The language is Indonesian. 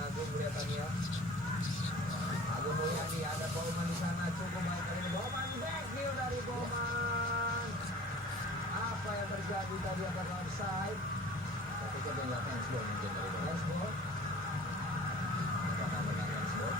Agung kelihatannya. Agung Mulyadi, ada Bauman di sana, cukup baik kali ini. Bauman back heel dari Bauman. Apa yang terjadi tadi, apakah offside? Tapi dia nggak handsball mungkin dari Bauman. Handsball? Apakah benar handsball?